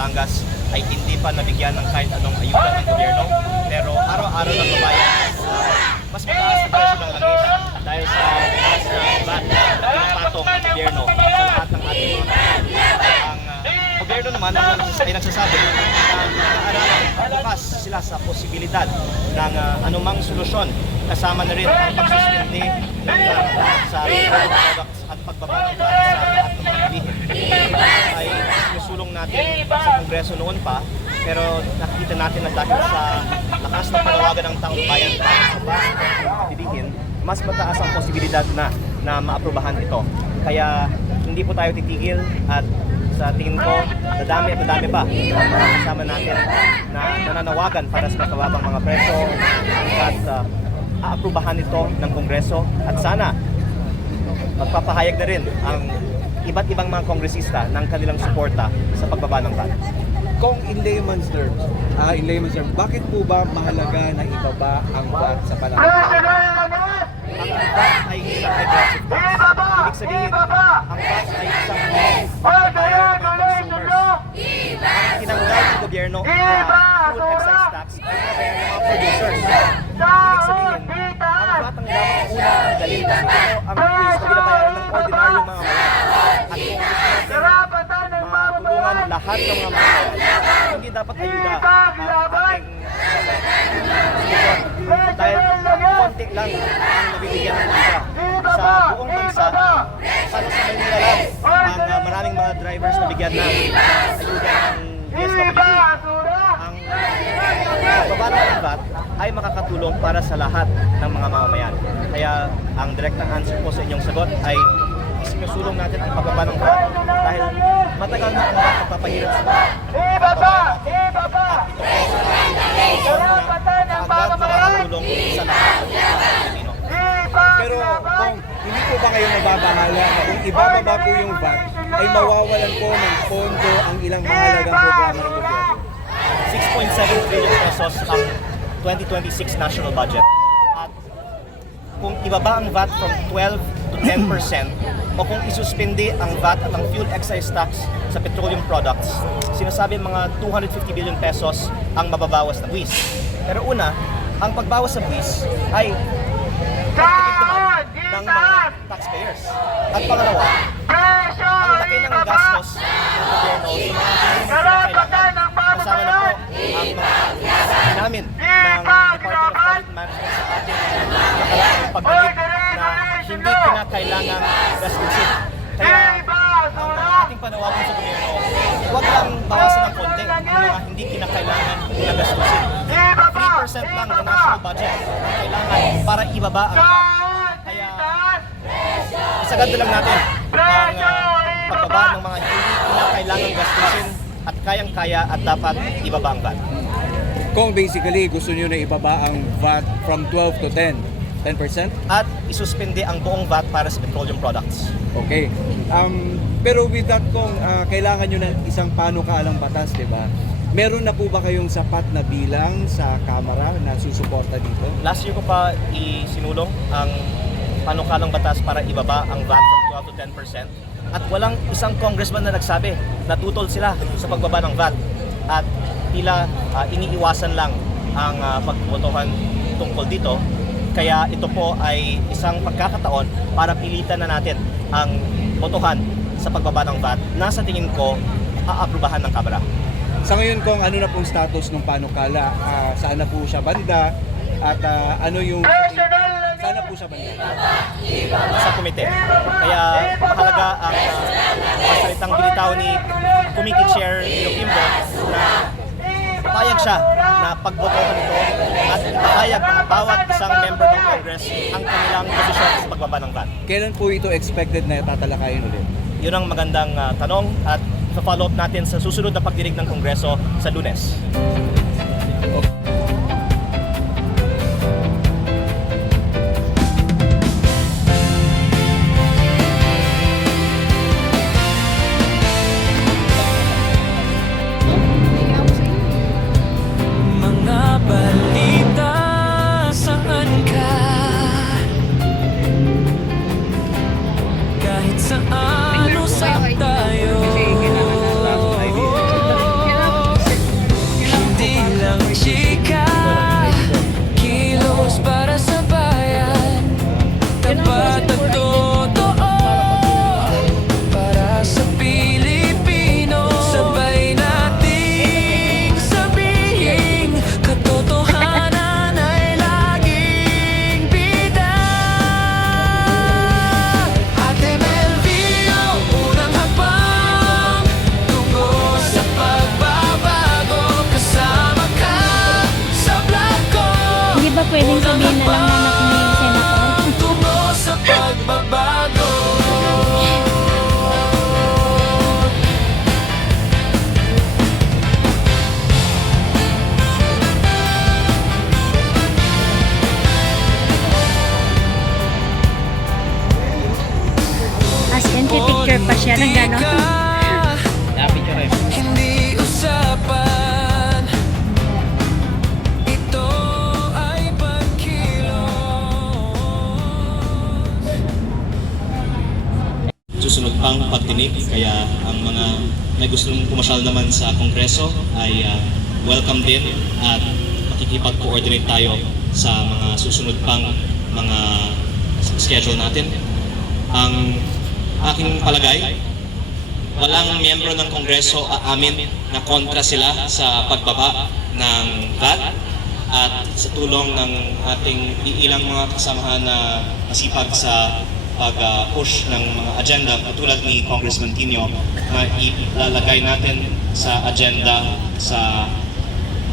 Batangas ay hindi pa nabigyan ng kahit anong ayuda ng gobyerno. Pero araw-araw nagbabayad mas mataas na presyo ng langis dahil sa taas na VAT na pinapatong ng gobyerno sa lahat ng ating mga ang gobyerno naman ay nagsasabi na nag-aaralan bukas sila sa posibilidad ng anumang solusyon kasama na rin ang pagsuspindi ng sa petroleum products at pagbaba ng VAT sa lahat ng mga bilihin. Ito ay susulong natin sa Kongreso noon pa, pero nakikita natin na dahil sa lakas ng panawagan ng taong bayan para sa VAT at bilihin, mas mataas ang posibilidad na maaprubahan ito. Kaya hindi po tayo titigil at sa tingin ko, dadami at dadami pa ang mga kasama natin na nananawagan para sa mas mababang mga presyo at aaprubahan ito ng Kongreso at sana magpapahayag na rin ang iba't ibang mga kongresista ng kanilang suporta sa pagbaba ng VAT. Kung in layman's terms, bakit po ba mahalaga na ibaba ang VAT sa panahon? Ang VAT ay isang aggressive tax. Ibig sabihin, ang VAT ay isang pagbabayad ng consumers. Ang tinanggal ng gobyerno na food excise tax ay pinabayad ng mga producers. Ibig sabihin, ang VAT ang dapat unang dalhin kasi ito ang fees na binabayaran ng ordinaryong mga mamamayan. At kung gusto natin matulungan lahat ng mga mamamayan, hindi dapat ayuda ang ating dahil konti lang ang nabibigyan ng ayuda. Sa buong bansa, para sa Manila lang, ang maraming mga drivers na bigyan ng ayuda ng DSWD. Ang pagbaba ng VAT ay makakatulong para sa lahat ng mga mamamayan. Kaya ang direktang answer po sa inyong sagot ay sinusulong natin ang pagbaba ng VAT dahil matagal na ang VAT nagpapahirap sa mga makakatulong sa lahat ng Pilipino. Pero kung hindi po ba kayo nababahala na kung ibababa po yung VAT, ay mawawalan po ng pondo ang ilang mahalagang programa ng gobyerno? 6.7 trillion pesos ang 2026 national budget. At kung ibaba ang VAT from 12 to 10% o kung isuspindi ang VAT at ang fuel excise tax sa petroleum products, sinasabi mga 250 billion pesos ang mababawas na buwis. Pero una, ang pagbawas sa buwis ay pagtitipid naman ng mga taxpayers. At pangalawa, ang laki ng gastos ng gobyerno sa mga kailangan. Kasama na po ang mga namin ng Department of Budget Management sa ating nakaraang pagbalik na hindi kinakailangang gastusin. Kaya ang ating panawagan sa gobyerno, huwag lang bawasan ng konti ang mga hindi kinakailangan na gastusin. 3% lang ng national budget ang kailangan para ibaba ang VAT. Kaya isagad na lang natin ang pagbaba ng mga hindi kinakailangang gastusin at kayang-kaya at dapat ibaba ang VAT. Kung basically gusto niyo na ibaba ang VAT from 12 to 10%? At isuspende ang buong VAT para sa petroleum products. Okay. Pero with that kung kailangan nyo ng isang panukalang batas, di ba? Meron na po ba kayong sapat na bilang sa Kamara na susuporta dito? Last year ko pa isinulong ang panukalang batas para ibaba ang VAT from 12 to 10%. At walang isang congressman na nagsabi na tutol sila sa pagbaba ng VAT. At tila iniiwasan lang ang pagbotohan tungkol dito. Kaya ito po ay isang pagkakataon para pilitan na natin ang botohan sa pagbaba ng VAT na sa tingin ko aaprubahan ng Kamara. Sa ngayon kung ano na pong status ng panukala, saan na po siya banda at ano yung saan na po siya banda? Sa komite. Kaya mahalaga ang salitang binitaw ni Committee Chair Nilo Quimbo na payag siya na pagbotohan ito at ipahayag ng bawat isang member ng Congress ang kanilang posisyon sa pagbaba ng VAT. Kailan po ito expected na tatalakayin ulit? Yun ang magandang tanong at sa-follow up natin sa susunod na pagdinig ng Kongreso sa Lunes. Mga balita saan ka? Kahit saan usap tayo. As in, picture pa siya ng gano'n. Picture rin. Hindi usapan. Ito ay pagkilos. Susunod pang pagdinig, kaya ang mga may gustong pumasyal naman sa Kongreso ay welcome din at makikipag-coordinate tayo sa mga susunod pang mga schedule natin. Ang aking palagay, walang miyembro ng Kongreso aamin na kontra sila sa pagbaba ng VAT at sa tulong ng ating ilang mga kasamahan na masipag sa pag-push ng mga agenda katulad ni Congressman Quino, mailalagay natin sa agenda sa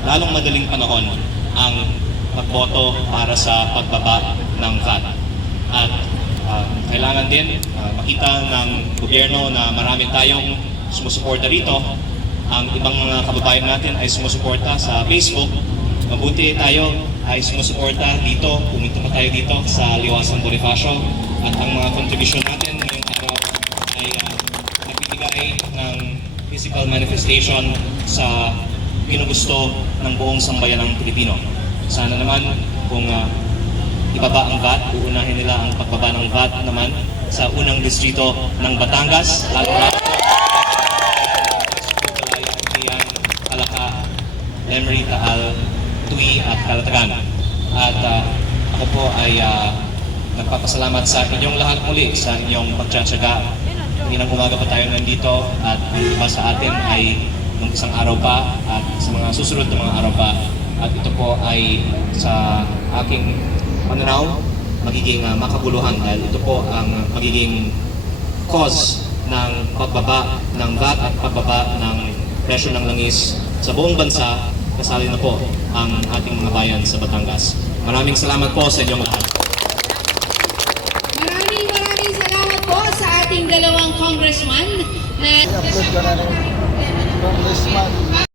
lalong madaling panahon ang magboto para sa pagbaba ng VAT. At kailangan din makita ng gobyerno na marami tayong sumusuporta rito. Ang ibang mga kababayan natin ay sumusuporta sa Facebook. Mabuti tayo ay sumusuporta dito. Pumunta pa tayo dito sa Liwasan Bonifacio. At ang mga contribution natin ngayong araw ay nagbibigay ng physical manifestation sa ginugusto ng buong sambayan ng Pilipino. Sana naman kung ibaba ang VAT, uunahin nila ang pagbaba ng VAT naman sa unang distrito ng Batangas, lalo-lalo Calaka, Lemery, Taal, Tui at Calatagan. At ako po ay nagpapasalamat sa inyong lahat muli sa inyong pagtsatsaga. Kaninang umaga pa tayo nandito at ang iba sa atin ay nung isang araw pa at sa mga susunod na mga araw pa. At ito po ay sa aking pananaw magiging makabuluhan dahil ito po ang magiging cause ng pagbaba ng VAT at pagbaba ng presyo ng langis sa buong bansa, kasali na po ang ating mga bayan sa Batangas. Maraming salamat po sa inyong lahat. Maraming salamat po sa ating dalawang congressman na Congressman